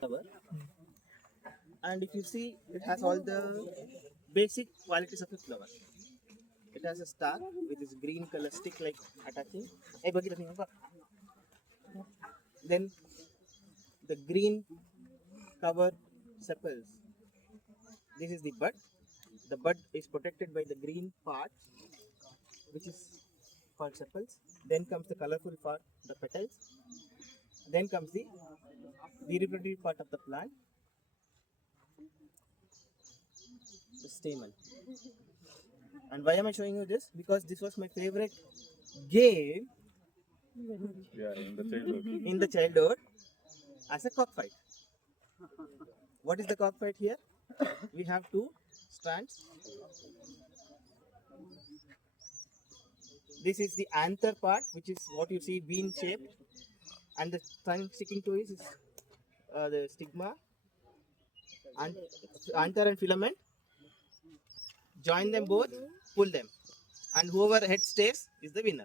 flower. And if you see, it has all the basic qualities of a flower. It has a star with this green color stick like attaching. Hey, bagi tadi apa? Then the green cover sepals. This is the bud. The bud is protected by the green part, which is called sepals. Then comes the colorful part, the petals. Then comes the reproductive part of the plant, the stamen. And why am I showing you this? Because this was my favorite game Yeah, in the childhood. in the childhood as a cockfight. What is the cockfight here? We have two strands. This is the anther part, which is what you see bean shaped, and the tongue sticking to it is the stigma. And anther and filament. Join them both, pull them, and whoever head stays is the winner.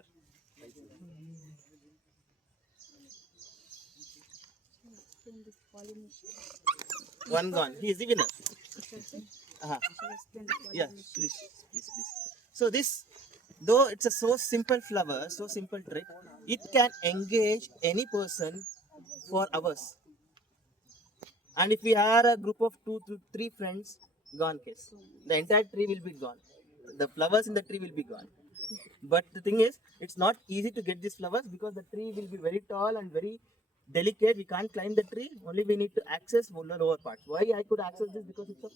One gone. He is the winner. Uh-huh. Yeah, please. So this, though it's a so simple flower, so simple trick, it can engage any person for hours. And if we are a group of 2 to 3 friends, gone case. The entire tree will be gone. The flowers in the tree will be gone. But the thing is, it's not easy to get these flowers because the tree will be very tall and very delicate. We can't climb the tree. Only we need to access the lower part. Why I could access this? Because it's a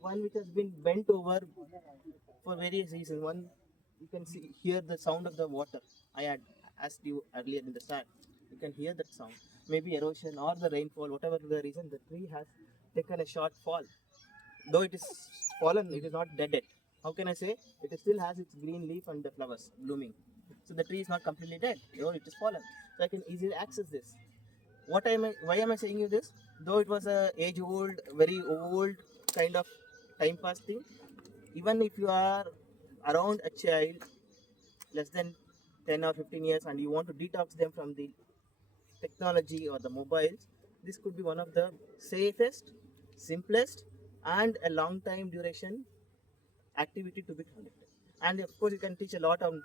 one which has been bent over for various reasons. One, you can hear the sound of the water. I had asked you earlier in the start. You can hear that sound. Maybe erosion or the rainfall, whatever the reason, the tree has taken a short fall. Though it is fallen, it is not dead yet. How can I say? It still has its green leaf and the flowers blooming. So the tree is not completely dead, though it is fallen. So I can easily access this. Why am I saying you this? Though it was a age old, very old kind of time pass thing, even if you are around a child less than 10 or 15 years and you want to detox them from the technology or the mobiles, this could be one of the safest, simplest, and a long time duration activity to be conducted. And of course, you can teach a lot on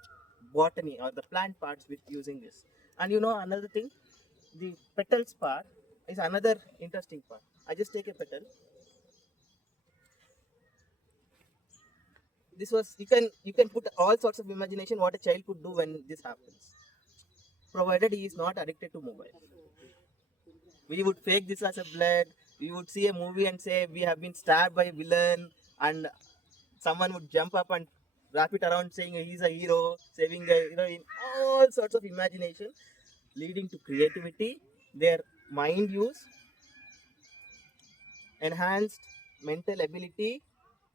botany or the plant parts with using this. And another thing, the petals part is another interesting part. I just take a petal. This was you can put all sorts of imagination what a child could do when this happens, provided he is not addicted to mobile. We would fake this as a blood. We would see a movie and say we have been stabbed by a villain, and someone would jump up and wrap it around saying he's a hero, saving the in all sorts of imagination, leading to creativity, their mind use, enhanced mental ability,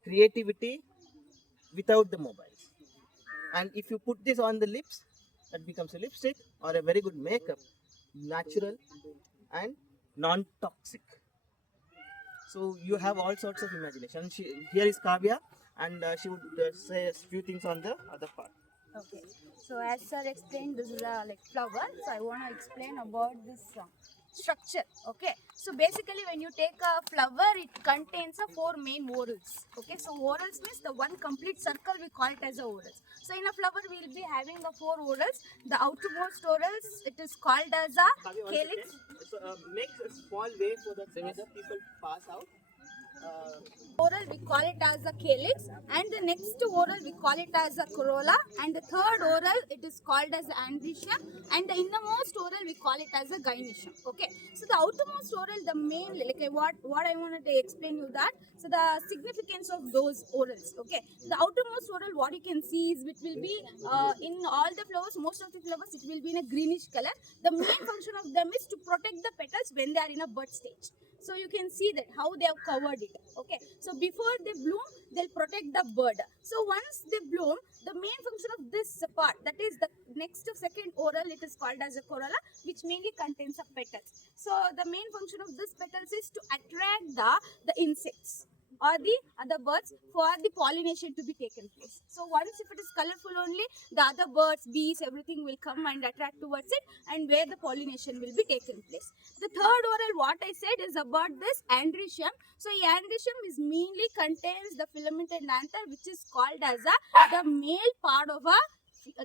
creativity without the mobiles. And if you put this on the lips, that becomes a lipstick or a very good makeup, natural and non-toxic. So you have all sorts of imagination. Here is Kavya, and she would say a few things on the other part. Okay, so as sir explained, this is a flower. So I want to explain about this structure. Okay, so basically when you take a flower, it contains a 4 main whorls. Okay, so whorls means the one complete circle, we call it as a whorls. So in a flower we will be having a 4 whorls. The outermost whorls, it is called as a calyx. So make a small way for the other people pass out. Whorl we call it as a calyx, and the next whorl we call it as a corolla, and the third whorl it is called as andrecium, and the innermost whorl we call it as a gynoecium. Okay, so the outermost whorl, the main what I wanted to explain you that, so the significance of those whorls. Okay, the outermost whorl, what you can see is it will be in all the flowers, most of the flowers it will be in a greenish color. The main function of them is to protect the petals when they are in a bud stage. So you can see that how they have covered it. Okay, so before they bloom, they'll protect the bud. So once they bloom, the main function of this part, that is the next to second whorl, it is called as a corolla, which mainly contains the petals. So the main function of this petals is to attract the insects. or the other birds for the pollination to be taken place. So once if it is colorful only, the other birds, bees, everything will come and attract towards it, and where the pollination will be taken place. The third oral, what I said, is about this andrecium. So andrecium is mainly contains the filamented anther, which is called as the male part of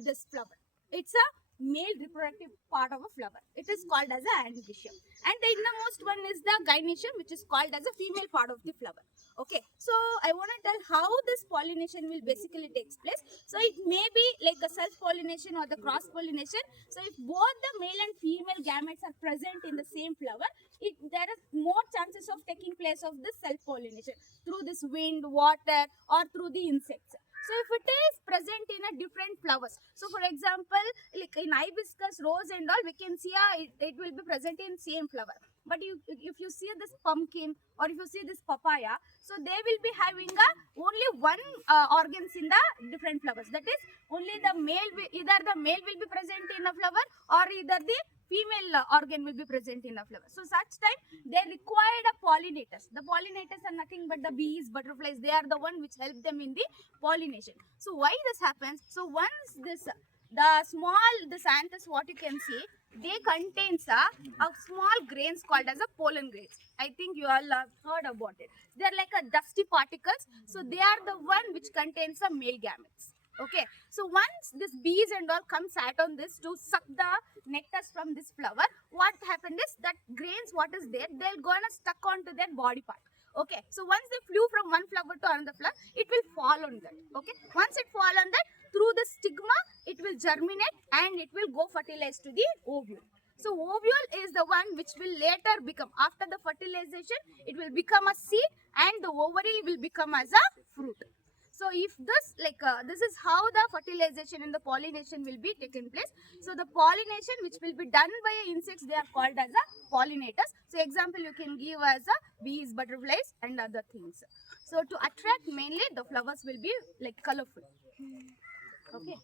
this flower. It's a male reproductive part of a flower. It is called as a andrecium. And the innermost one is the gynoecium, which is called as a female part of the flower. Okay, so I want to tell how this pollination will basically takes place. So it may be like a self-pollination or the cross-pollination. So if both the male and female gametes are present in the same flower, there is more chances of taking place of this self-pollination through this wind, water, or through the insects. So if it is present in a different flowers, so for example, like in hibiscus, rose and all, we can see it will be present in same flower. But if you see this pumpkin or if you see this papaya, so they will be having only one organs in the different flowers. That is, only the male, either the male will be present in a flower or either the female organ will be present in a flower. So such time they required a pollinators. The pollinators are nothing but the bees, butterflies. They are the one which help them in the pollination. So why this happens? So once this this anthers, what you can see, they contains a small grains called as a pollen grains. I think you all have heard about it. They are like a dusty particles. So they are the one which contains the male gametes. Okay, so once this bees and all come sat on this to suck the nectars from this flower, what happened is that grains what is there, they're gonna stuck onto their body part. Okay, so once they flew from one flower to another flower, it will fall on that. Okay, once it fall on that, through the stigma, it will germinate and it will go fertilize to the ovule. So ovule is the one which will later become, after the fertilization, it will become a seed and the ovary will become as a fruit. So if this this is how the fertilization and the pollination will be taken place. So the pollination which will be done by insects, they are called as a pollinators. So example you can give as a bees, butterflies and other things. So to attract mainly the flowers will be like colorful. Okay.